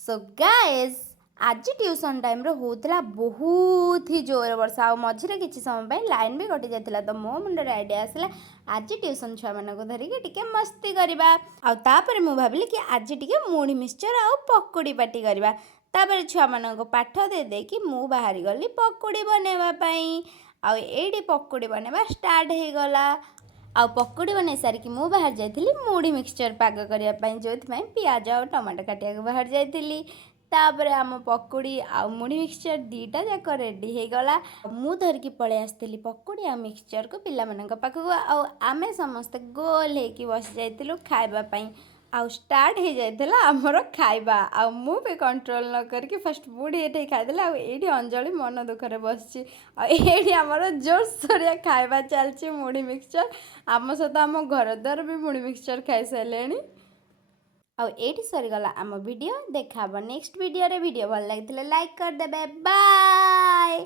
So guys आज tuition time रे होतला बहुत ही जोर वर्षा आ मझिरे किछि समय पे लाइन भी कटि जातिला तो मो मुंडे आइडिया आसला आज ट्यूशन छुआ मानको धरिके टिके मस्ती करबा आ तापर मु भाबिली कि आज टिके मुढ़ी मिक्सचर आ पकोड़ी पार्टी करबा तापर छुआ मानको पाठ दे दे कि मु बाहरी गली पकोड़ी बनेवा पई आ एडी पकोड़ी बनेवा स्टार्ट हे गला आ पकोड़ी बनै सारिकी मु बाहर जाइथिली मुढ़ी मिक्सचर पाग करिया पई जोथि पियाज आ टमाटो काटिया बाहर जाइथिली तापरे आम पकोड़ी आ मुढ़ी मिक्सचर दीटा जाक रेडी हो गला मु धरिकी पळे आसथिली पकोड़ी आ मिक्सचर को पिला मनक पाखकु आ आमे समस्त गोल हेकी बस जाइथिलु खाइबा पई आ स्टार्ट हो जाइथिला हमर खाइबा आ मु भी कंट्रोल न करके फर्स्ट मुढ़ी एठे खाइदेला आ एठी अंजलि मन दुखरे बसची आ एठी हमर जोर सोरिया खाइबा चलची मुढ़ी मिक्सचर आम सहित आम घर द्वार भी मुढ़ी मिक्सचर खाई साइलेनी आ एठी सरीगला आम वीडियो देखा नेक्स्ट वीडियो रे वीडियो भल लगी लाइक कर देबे बाय।